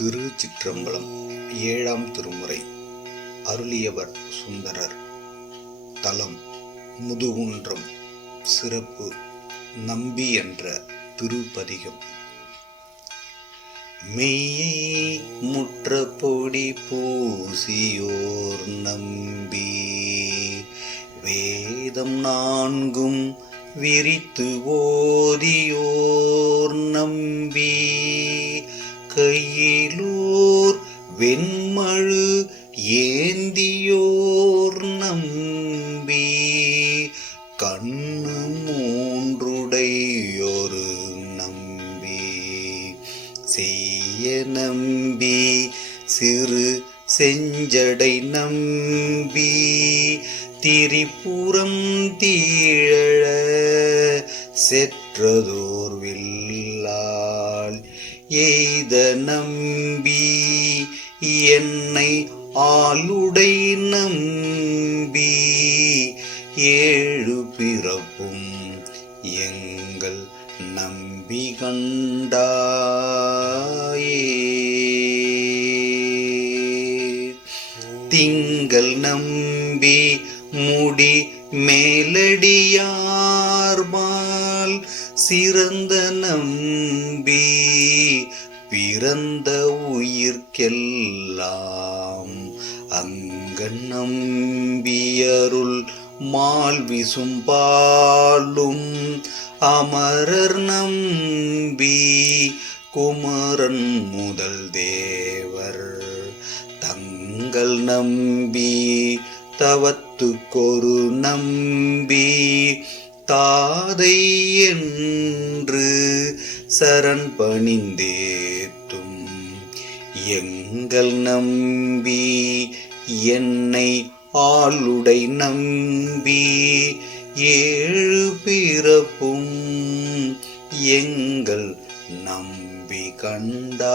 திருச்சிற்றம்பலம். 7ஆம் திருமுறை. அருளியவர் சுந்தரர். தலம் முதுகுன்றம். சிறப்பு நம்பி என்ற திருப்பதிகம். மெய்யை முற்ற பொடி பூசியோர் நம்பி, வேதம் 4 விரித்து ஓதியோர் நம்பி, கையிலோர் வெண்மழு ஏந்தியோர் நம்பி, கண்ணு 3 நம்பி, செய்ய நம்பி, சிறு செஞ்சடை நம்பி, திரிபுரம் தீழ செற்றதோர் வில்லால் எய்த நம்பி, என்னை ஆளுடை நம்பி, 7 பிறப்பும் எங்கள் நம்பி கண்டாயே. திங்கள் நம்பி முடி மேலடியார்பால் சிறந்த நம்பி, பிறந்த உயிர்க்கெல்லாம் அங்கன் நம்பியருள் மால் விசும்பாலும், அமரர் நம்பி, குமரன் முதல் தேவர் தங்கள் நம்பி, தவத்துக்கொரு நம்பி, தாதை என்று சரண் பணிந்தேத்தும் எங்கள் நம்பி, என்னை ஆளுடை நம்பி, 7 பிறப்பும் எங்கள் நம்பி கண்டாயே.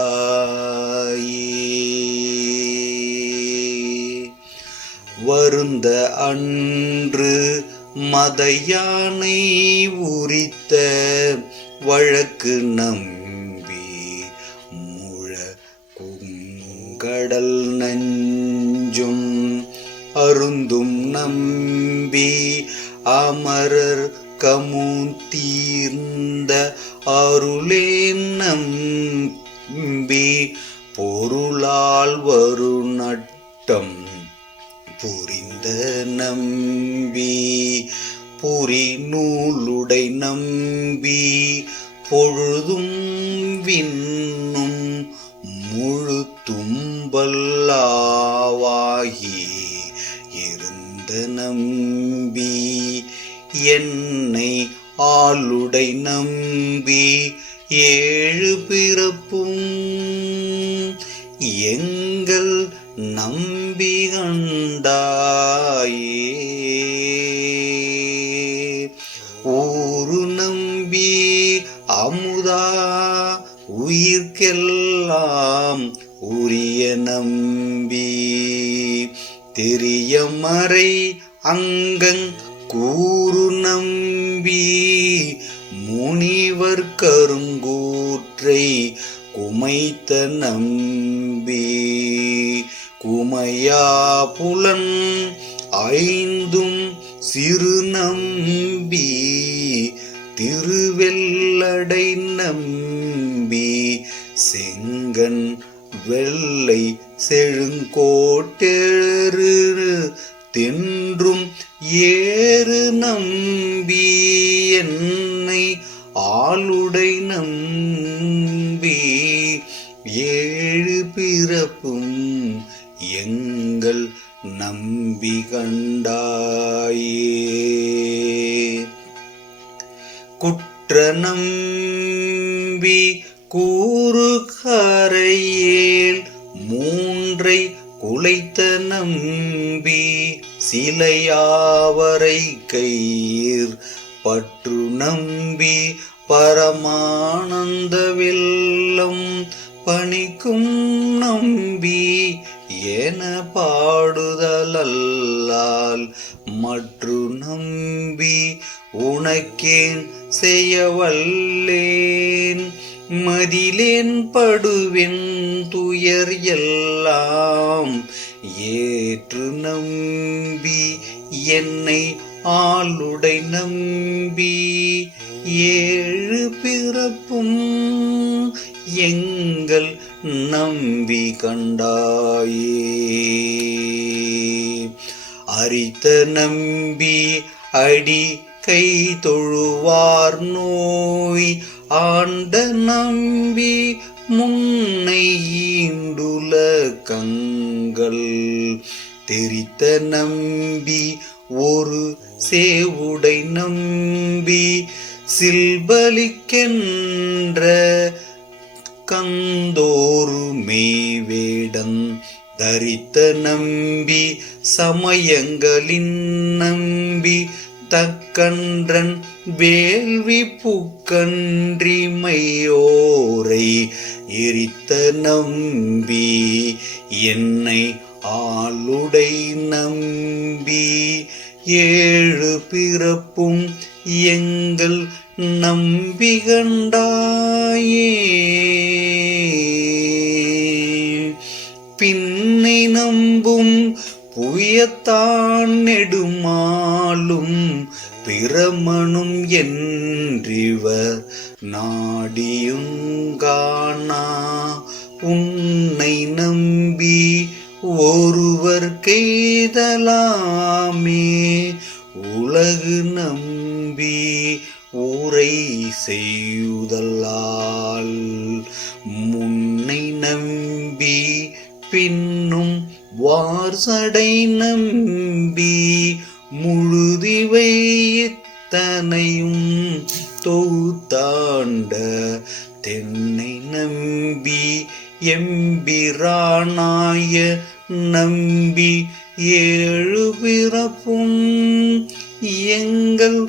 வருந்த அன்று மதயானை உரித்த வழக்கு நம்பி, முழ குங்கடல் நஞ்சும் அருந்தும் நம்பி, அமரர் கமுத்தீர்ந்த அருளே நம்பி, பொருளால் வரு நட்டம் புரிந்த நம்பி, புரி நூலுடை நம்பி, பொழுதும் விண்ணும் முழு தும்பல்லாவாகி இருந்த நம்பி, என்னை ஆளுடை நம்பி, 7 பிறப்பும் எங்கள் நம்பி கண்டாயே. ஊரு நம்பி அமுதா உயிர்க்கெல்லாம் உரிய நம்பி, தெரியமறை அங்கங் கூறு நம்பி, முனிவர் கருங்கூற்றை குமைத்த நம்பி, குமையா புலன் 5 சிறு நம்பி, திருவெள்ளடை நம்பி, செங்கண் வெள்ளை செழுங்கோட்டெரு தென்றும் 7 நம்பி, என்னை ஆளுடை நம்பி, 7 பிறப்பும் எங்கள் நம்பி கண்டாயே. குற்ற நம்பி கூறு கரையேல் 3 குலைத்த நம்பி, சிலையாவரை கயிர் பற்று நம்பி, பரமானந்த வெல்லம் பணிக்கும் நம்பி, என பாடுதலால் மற்று நம்பி, உனக்கேன் செய்ய வல்லேன் மதிலேன் படுவென் துயர் எல்லாம் ஏற்று நம்பி என்னை ஆளுடை நம்பி ஏழு பிறப்பும் எங்கள் நம்பி கண்டாயே. அரித்த நம்பி அடி கை தொழுவார் நோய் ஆண்ட நம்பி முன்னை ஈண்டுல கங்கள் தெரித்த நம்பி ஒரு சேவுடை நம்பி சில்பலிக்கென்ற கந்தோரு மெய்வேடன் தரித்த நம்பி சமயங்களின் நம்பி தக்கன்றன் வேள்வி பூக்கன்றிமையோரை எரித்த நம்பி என்னை ஆளுடை நம்பி ஏழு பிறப்பும் எங்கள் நம்பி கண்டாயே. பின்னை நம்பும் புயத்தான் நெடுமாலும் பிரமனும் என்றிவர் நாடியுங்கானா உன்னை நம்பி ஒருவர் கெய்தலாமே உலகு நம்பி உரை செய்யுதலால் முன்னை நம்பி பின்னும் வார்சடை நம்பி முழுதிவை இத்தனையும் தொகுத்தாண்ட தென்னை நம்பி எம்பிரானாய நம்பி ஏழு பிறப்பும் எங்கள்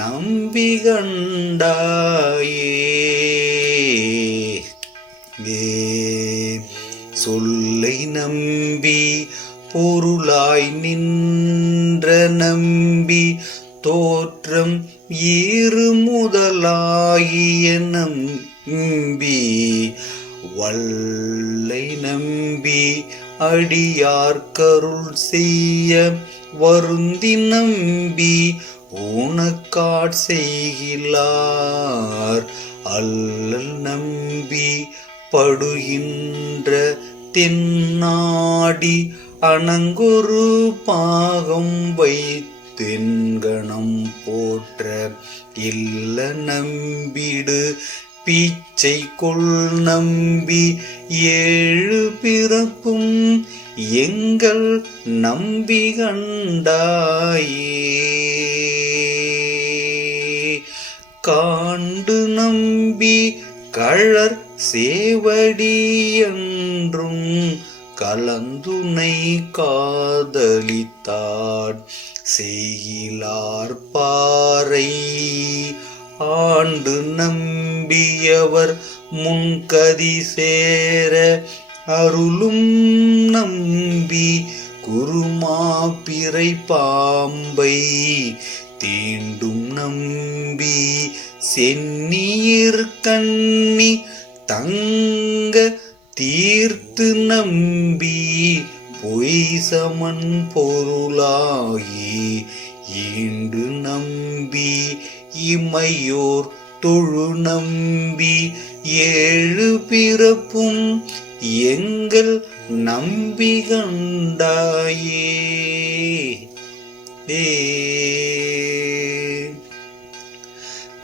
நம்பி கண்டாயே. சொல்லை நம்பி பொருளாய் நின்ற நம்பி தோற்றம் ஈறு முதலாகிய நம்பி வல்லை நம்பி அடியார்கருள் செய்ய வருந்தி நம்பி ஊனக்காட் செய்கிலார் அல்லல் நம்பி படுகின்ற தென்னாடி அணங்கொரு பாகம் வைத்தென்கணம் போற்ற இல்ல நம்பிடு பீச்சை கொள் நம்பி ஏழு பிறப்பும் எங்கள் நம்பி கண்டாயே. காண்டு நம்பி கழற் சேவடி என்றும் கலந்துனை காதலித்தார் செய்கிலார் பாறை ஆண்டு நம்பியவர் முன்கதி சேர அருளும் நம்பி குருமாப்பிறை பாம்பை தீண்டும் நம்பி செந்நீர் கண்ணி தங்க தீர்த்து நம்பி பொய்சமன் பொருளாகி ஈண்டு நம்பி இமையோர் தொழு நம்பி ஏழு பிறப்பும் எங்கள் நம்பி கண்டாயே.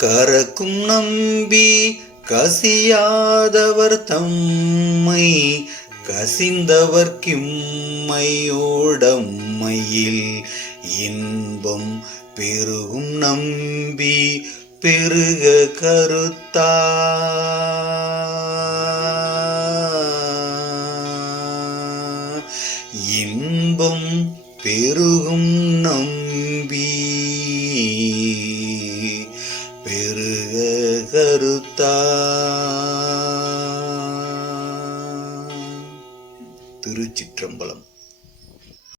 கரக்கும் நம்பி கசியாதவர் தம்மை கசிந்தவர் கிம்மையோடம்மையில் இன்பம் பெருகும் நம்பி பெருக கருத்தா இன்பம் பெருகும் நம்பி